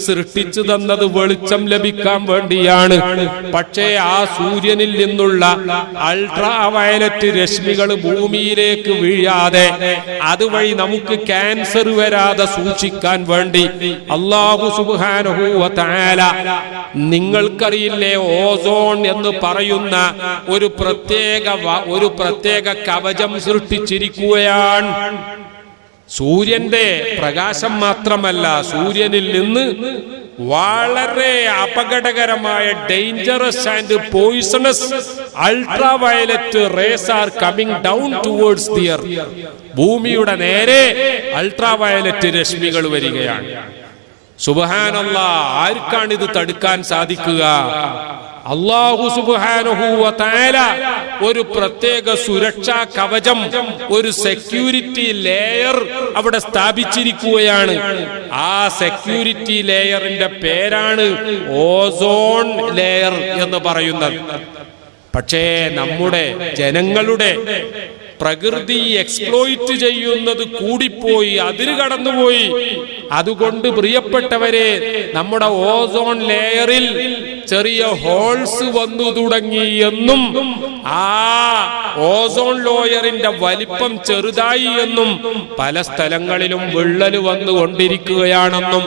സൃഷ്ടിച്ചു തന്നത് വെളിച്ചം ലഭിക്കാൻ വേണ്ടിയാണ്. പക്ഷേ ആ സൂര്യനിൽ നിന്നുള്ള അൾട്രാവയലറ്റ് രശ്മികൾ ഭൂമിയിലേക്ക് വീഴാതെ അതുവഴി നമുക്ക് ക്യാൻസർ വരാതെ സൂക്ഷിക്കാൻ വേണ്ടി അല്ലാഹു സുബ്ഹാനഹു വ തആല നിങ്ങൾക്കറിയില്ലേ, ഓസോൺ എന്ന് പറയുന്ന ഒരു പ്രത്യേക കവചം സൃഷ്ടിച്ചിരിക്കുകയാണ്. സൂര്യന്റെ പ്രകാശം മാത്രമല്ല, സൂര്യനിൽ നിന്ന് വളരെ അപകടകരമായ dangerous and poisonous ultraviolet raise are coming down towards the earth. ഭൂമിയുടെ നേരെ അൾട്രാവയലറ്റ് രശ്മികൾ വരികയാണ്. സുബ്ഹാനല്ലാഹ്, ആർക്കാണ് ഇത് തടുക്കാൻ സാധിക്കുക? അല്ലാഹു സുബ്ഹാനഹു വ തആല ഒരു പ്രത്യേക സുരക്ഷാ കവചം, ഒരു സെക്യൂരിറ്റി ലെയർ അവിടെ സ്ഥാപിച്ചിരിക്കുകയാണ്. ആ സെക്യൂരിറ്റി ലെയറിന്റെ പേരാണ് ഓസോൺ ലെയർ എന്ന് പറയുന്നത്. പക്ഷേ നമ്മുടെ ജനങ്ങളുടെ പ്രകൃതി എക്സ്പ്ലോയിറ്റ് ചെയ്യുന്നത് കൂടിപ്പോയി, അതിര് കടന്നുപോയി. അതുകൊണ്ട് പ്രിയപ്പെട്ടവരെ, നമ്മുടെ ഓസോൺ ലെയറിൽ ചെറിയ ഹോൾസ് വന്നു തുടങ്ങി എന്നും ആ ഓസോൺ ലെയറിന്റെ വലിപ്പം ചെറുതായി എന്നും പല സ്ഥലങ്ങളിലും വിള്ളൽ വന്നുകൊണ്ടിരിക്കുകയാണെന്നും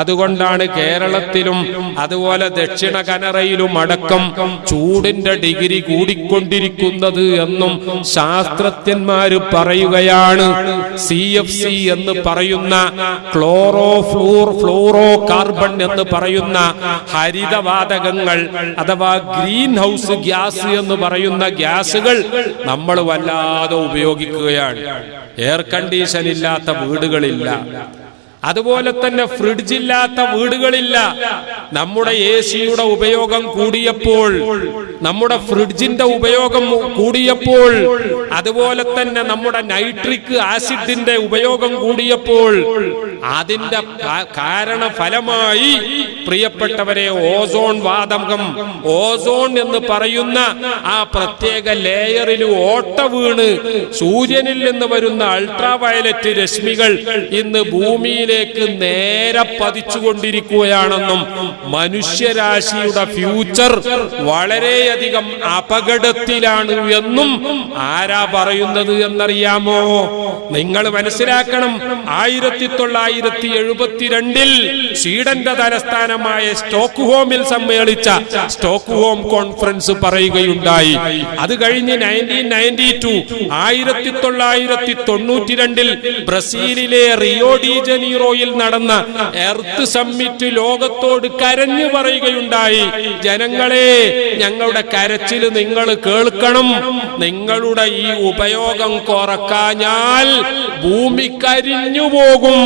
അതുകൊണ്ടാണ് കേരളത്തിലും അതുപോലെ ദക്ഷിണ കനറയിലും അടക്കം ചൂടിന്റെ ഡിഗ്രി കൂടിക്കൊണ്ടിരിക്കുന്നത് എന്നും ശാസ്ത്രജ്ഞന്മാര് പറയുകയാണ്. CFC എന്ന് പറയുന്ന ഫ്ലൂറോ കാർബൺ എന്ന് പറയുന്ന ഹരിതവാതകങ്ങൾ അഥവാ ഗ്രീൻ ഹൗസ് ഗ്യാസ് എന്ന് പറയുന്ന ഗ്യാസുകൾ നമ്മൾ വല്ലാതെ ഉപയോഗിക്കുകയാണ്. എയർ കണ്ടീഷൻ ഇല്ലാത്ത വീടുകളില്ല, അതുപോലെ തന്നെ ഫ്രിഡ്ജില്ലാത്ത വീടുകളില്ല. നമ്മുടെ AC-യുടെ ഉപയോഗം കൂടിയപ്പോൾ, നമ്മുടെ ഫ്രിഡ്ജിന്റെ ഉപയോഗം കൂടിയപ്പോൾ, അതുപോലെ തന്നെ നമ്മുടെ നൈട്രിക് ആസിഡിന്റെ ഉപയോഗം കൂടിയപ്പോൾ അതിന്റെ കാരണഫലമായി പ്രിയപ്പെട്ടവരെ ഓസോൺ വാതകം, ഓസോൺ എന്ന് പറയുന്ന ആ പ്രത്യേക ലെയറിൽ ഓട്ട വീണ് സൂര്യനിൽ നിന്ന് വരുന്ന അൾട്രാവയലറ്റ് രശ്മികൾ ഇന്ന് ഭൂമിയിലേക്ക് നേരെ പതിച്ചുകൊണ്ടിരിക്കുകയാണെന്നും മനുഷ്യരാശിയുടെ ഫ്യൂച്ചർ വളരെയധികം അപകടത്തിലാണ് എന്നും ആരാ പറയുന്നത് എന്നറിയാമോ? നിങ്ങൾ മനസ്സിലാക്കണം. 1972 സ്വീഡന്റെ തലസ്ഥാനമായ സ്റ്റോക്ക്ഹോമിൽ സമ്മേളിച്ച സ്റ്റോക്ക്ഹോം കോൺഫറൻസ് പറയുകയുണ്ടായി. അത് കഴിഞ്ഞ് 1992 ബ്രസീലിലെ റിയോ ഡി ജനീറോയിൽ നടന്ന എർത്ത് സമ്മിറ്റ് ലോകത്തോട് കരഞ്ഞു പറയുകയുണ്ടായി, ജനങ്ങളെ, ഞങ്ങളുടെ കരച്ചിൽ നിങ്ങൾ കേൾക്കണം. നിങ്ങളുടെ ഈ ഉപയോഗം കുറക്കാഞ്ഞാൽ ഭൂമി കരിഞ്ഞു പോകും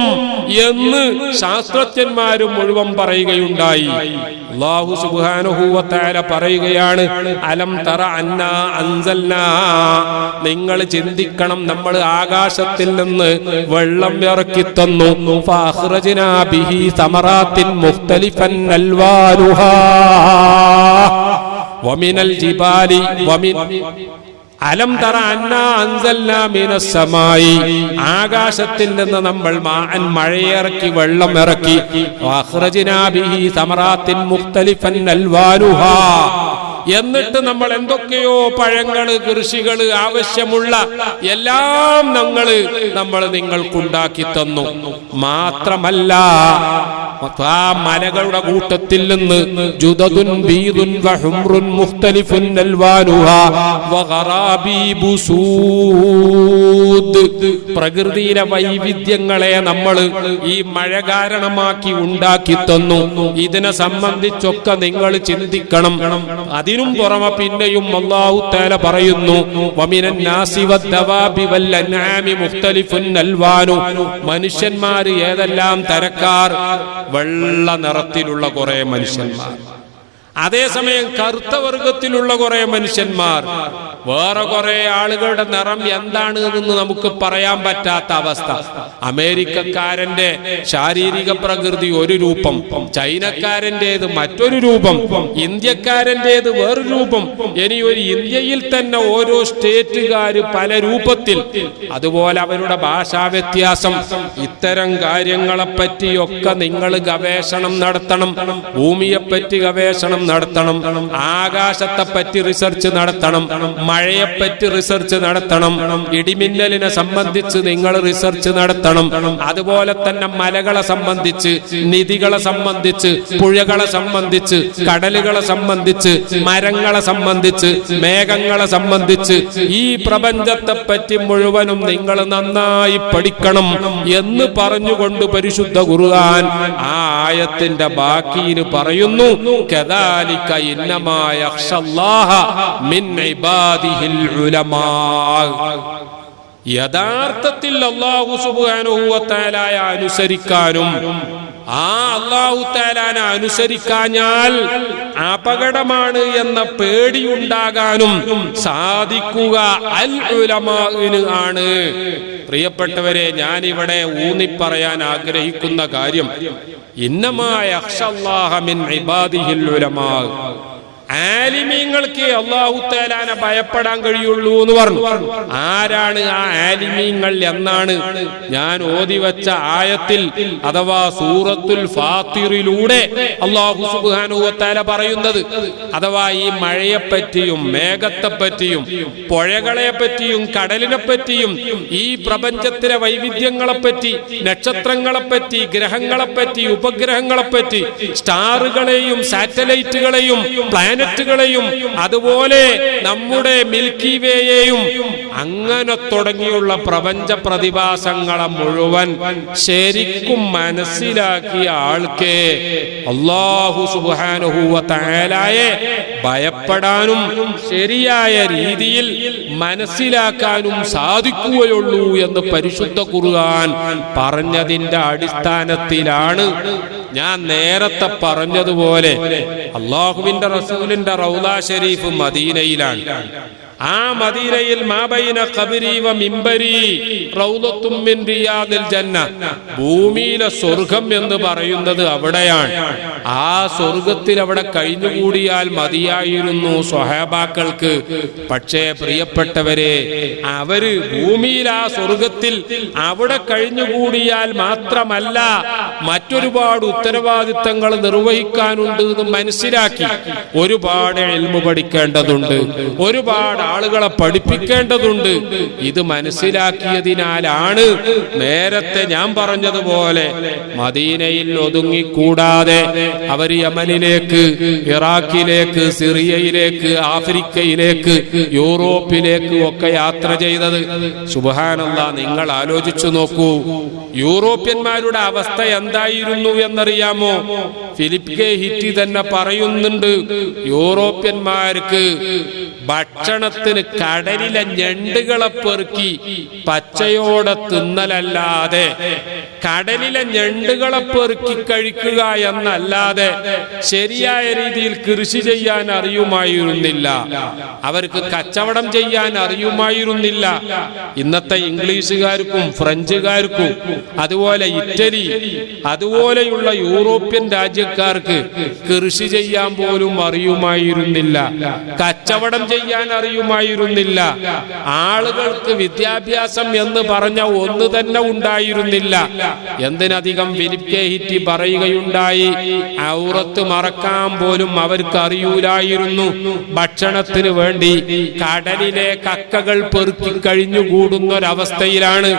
എന്ന് ശാസ്ത്രജ്ഞന്മാരും മുഴുവൻ പറയുകയുണ്ടായി. അല്ലാഹു സുബ്ഹാനഹു വ തആല പറയുകയാണ്, അലം തറ അന്നാ അൻസൽനാ. നിങ്ങൾ ചിന്തിക്കണം, നമ്മൾ ആകാശത്തിൽ നിന്ന് വെള്ളം ഇറക്കി തന്നു. ഫഅഖ്റജ്നാ ബിഹി സമറാത്തിൻ മുഖ്തലിഫൻ അൽവാനുഹാ വമിനൽ ജിബാലി അലം തറ അന്നാ അൻസൽനാ മിനസ് സമായി. ആകാശത്തിൽ നിന്ന് നമ്മൾ മഴയിറക്കി, വെള്ളം ഇറക്കി. വഅഖ്റജ്നാ ബിഹി സമറാത്തിൻ മുഖ്തലിഫൻ അൽവാനുഹാ. എന്നിട്ട് നമ്മൾ എന്തൊക്കെയോ പഴങ്ങള് കൃഷികള് ആവശ്യമുള്ള എല്ലാം നമ്മൾ നിങ്ങൾക്കുണ്ടാക്കി തന്നു. മാത്രമല്ല ആ മലകളുടെ കൂട്ടത്തിൽ നിന്ന് ജുദദുൻ ബീദുൻ വഹുംറുൻ മുഖ്തലിഫുൻ അൽവാനുഹാ വഗറാബീബു സൂദ്, പ്രകൃതിയിലെ വൈവിധ്യങ്ങളെ നമ്മൾ ഈ മഴ കാരണമാക്കി ഉണ്ടാക്കി തന്നു. ഇതിനെ സംബന്ധിച്ചൊക്കെ നിങ്ങൾ ചിന്തിക്കണം. അതിനും പുറമെ പിന്നെയും അല്ലാഹു തആല പറയുന്നു, വമിനൻ നാസി വദ്ദവാബി വൽ അൻആമി മുഖ്തലിഫുൻ അൽവാനു, മനുഷ്യന്മാർ ഏതെല്ലാം തരക്കാർ, വെള്ള നിറത്തിലുള്ള കുറെ മനുഷ്യന്മാർ, അതേസമയം കറുത്ത വർഗത്തിലുള്ള കുറെ മനുഷ്യന്മാർ, വേറെ കുറെ ആളുകളുടെ നിറം എന്താണ് എന്ന് നമുക്ക് പറയാൻ പറ്റാത്ത അവസ്ഥ. അമേരിക്കക്കാരന്റെ ശാരീരിക പ്രകൃതി ഒരു രൂപം, ചൈനക്കാരൻ്റെത് മറ്റൊരു രൂപം, ഇന്ത്യക്കാരൻ്റെത് വേറൊരു രൂപം. ഇനി ഒരു ഇന്ത്യയിൽ തന്നെ ഓരോ സ്റ്റേറ്റുകാര് പല രൂപത്തിൽ, അതുപോലെ അവരുടെ ഭാഷാ വ്യത്യാസം. ഇത്തരം കാര്യങ്ങളെ പറ്റിയൊക്കെ നിങ്ങൾ ഗവേഷണം നടത്തണം. ഭൂമിയെപ്പറ്റി ഗവേഷണം നടത്തണം, ആകാശത്തെ പറ്റി റിസർച്ച് നടത്തണം, മഴയെപ്പറ്റി റിസർച്ച് നടത്തണം, ഇടിമിന്നലിനെ സംബന്ധിച്ച് നിങ്ങൾ റിസർച്ച് നടത്തണം. അതുപോലെ തന്നെ മലകളെ സംബന്ധിച്ച്, നദികളെ സംബന്ധിച്ച്, പുഴകളെ സംബന്ധിച്ച്, കടലുകളെ സംബന്ധിച്ച്, മരങ്ങളെ സംബന്ധിച്ച്, മേഘങ്ങളെ സംബന്ധിച്ച്, ഈ പ്രപഞ്ചത്തെ പറ്റി മുഴുവനും നിങ്ങൾ നന്നായി പഠിക്കണം എന്ന് പറഞ്ഞുകൊണ്ട് പരിശുദ്ധ ഖുർആൻ ആ ആയത്തിന്റെ ബാക്കിയിൽ പറയുന്നു, കദാലിക ഇന്നമാ യഖ്ശല്ലാഹ മിൻ ഇബാദിഹിൽ ഉലമാ. യഥാർത്ഥത്തിൽ അല്ലാഹു സുബ്ഹാനഹു വ തആലയെ അനുസരിക്കാനും ആ അല്ലാഹു തആലയെ അനുസരിക്കാഞ്ഞാൽ അപകടമാണ് എന്ന പേടിയുണ്ടാകാനും സാധിക്കുക അൽ ഉലമാഇന് ആണ്. പ്രിയപ്പെട്ടവരെ, ഞാനിവിടെ ഊന്നിപ്പറയാൻ ആഗ്രഹിക്കുന്ന കാര്യം, ഇന്നമാ യഖ്ശല്ലാഹ മിൻ ഇബാദിഹിൽ ഉലമാ, ആലിമീങ്ങൾക്ക് അല്ലാഹു തആലാനെ ഭയപ്പെടാൻ കഴിയുള്ളൂ എന്ന് പറഞ്ഞു. ആരാണ് ആ ആലിമീങ്ങൾ എന്നാണ് ഞാൻ ഓതി വെച്ച ആയത്തിൽ അഥവാ സൂറത്തുൽ ഫാത്തിറിലൂടെ അല്ലാഹു സുബ്ഹാനഹു വ തആല പറയുന്നത്. അഥവാ ഈ മഴയെപ്പറ്റിയും മേഘത്തെപ്പറ്റിയും പുഴകളെപ്പറ്റിയും കടലിനെപ്പറ്റിയും ഈ പ്രപഞ്ചത്തിലെ വൈവിധ്യങ്ങളെപ്പറ്റി, നക്ഷത്രങ്ങളെപ്പറ്റി, ഗ്രഹങ്ങളെപ്പറ്റി, ഉപഗ്രഹങ്ങളെപ്പറ്റി, സ്റ്റാറുകളെയും സാറ്റലൈറ്റുകളെയും പ്ലാനറ്റുകളെയും അതുപോലെ നമ്മുടെ മിൽക്കി വേയെയും അങ്ങനെ തുടങ്ങിയുള്ള പ്രപഞ്ച പ്രതിഭാസങ്ങളെ മുഴുവൻ ശരിക്കും മനസ്സിലാക്കിയ ആൾക്കേ അല്ലാഹു സുബ്ഹാനഹു വ തആലയെ ഭയപ്പെടാനും ശരിയായ രീതിയിൽ മനസ്സിലാക്കാനും സാധിക്കുകയുള്ളൂ എന്ന് പരിശുദ്ധ ഖുർആൻ പറഞ്ഞതിന്റെ അടിസ്ഥാനത്തിലാണ് ഞാൻ നേരത്തെ പറഞ്ഞതുപോലെ അല്ലാഹുവിന്റെ റസൂലിന്റെ റൗള ശരീഫ് മദീനയിലാണ്. ആ മദീനയിൽ മാബൈന ഖബരി വ മിംബരി റൗളത്തും മിൻ റിയാദിൽ ജന്ന, ഭൂമിയിലെ സ്വർഗം എന്ന് പറയുന്നത് അവിടെയാണ്. ആ സ്വർഗത്തിൽ അവിടെ കഴിഞ്ഞുകൂടിയാൽ മതിയായിരുന്നു സ്വഹാബാക്കൾക്ക്. പക്ഷേ പ്രിയപ്പെട്ടവരെ, അവര് ഭൂമിയിൽ ആ സ്വർഗത്തിൽ അവിടെ കഴിഞ്ഞുകൂടിയാൽ മാത്രമല്ല മറ്റൊരുപാട് ഉത്തരവാദിത്തങ്ങൾ നിർവഹിക്കാനുണ്ട് എന്ന് മനസ്സിലാക്കി. ഒരുപാട് ഇൽമു പഠിക്കേണ്ടതുണ്ട്, ഒരുപാട് ആളുകളെ പഠിപ്പിക്കേണ്ടതുണ്ട്. ഇത് മനസ്സിലാക്കിയതിനാലാണ് നേരത്തെ ഞാൻ പറഞ്ഞതുപോലെ മദീനയിൽ ഒതുങ്ങിക്കൂടാതെ അവർ യമനിലേക്ക്, ഇറാഖിലേക്ക്, സിറിയയിലേക്ക്, ആഫ്രിക്കയിലേക്ക്, യൂറോപ്പിലേക്ക് ഒക്കെ യാത്ര ചെയ്തത്. സുബ്ഹാനല്ലാഹ്, നിങ്ങൾ ആലോചിച്ചു നോക്കൂ, യൂറോപ്യന്മാരുടെ അവസ്ഥ എന്തായിരുന്നു എന്നറിയാമോ? ഫിലിപ്പ് കെ ഹിറ്റി തന്നെ പറയുന്നുണ്ട്, യൂറോപ്യന്മാർക്ക് ഭക്ഷണത്തിന് കടലിലെ ഞണ്ടുകളെ പെറുക്കി പച്ചയോടെ തിന്നലല്ലാതെ, കടലിലെ ഞണ്ടുകളെ പെറുക്കി കഴിക്കുക എന്നല്ലാതെ ശരിയായ രീതിയിൽ കൃഷി ചെയ്യാൻ അറിയുമായിരുന്നില്ല. അവർക്ക് കച്ചവടം ചെയ്യാൻ അറിയുമായിരുന്നില്ല. ഇന്നത്തെ ഇംഗ്ലീഷുകാർക്കും ഫ്രഞ്ചുകാർക്കും അതുപോലെ ഇറ്റലി അതുപോലെയുള്ള യൂറോപ്യൻ രാജ്യക്കാർക്ക് കൃഷി ചെയ്യാൻ പോലും അറിയുമായിരുന്നില്ല. കച്ചവടം ചെയ്യാൻ അറിയുമായിരുന്നില്ല. കഴിയുമായിരുന്നില്ല. ആളുകൾക്ക് വിദ്യാഭ്യാസം എന്ന് പറഞ്ഞ ഒന്ന് തന്നെ ഉണ്ടായിരുന്നില്ല. എന്തിനധികം ഫിലിപ്പ് ഹിറ്റി പറയുകയുണ്ടായി, ഔറത്ത് മറക്കാൻ പോലും അവർക്ക് അറിയൂലായിരുന്നു. ഭക്ഷണത്തിന് വേണ്ടി കടലിലെ കക്കകൾ പെറുക്കി കഴിഞ്ഞുകൂടുന്നൊരവസ്ഥയിലാണ്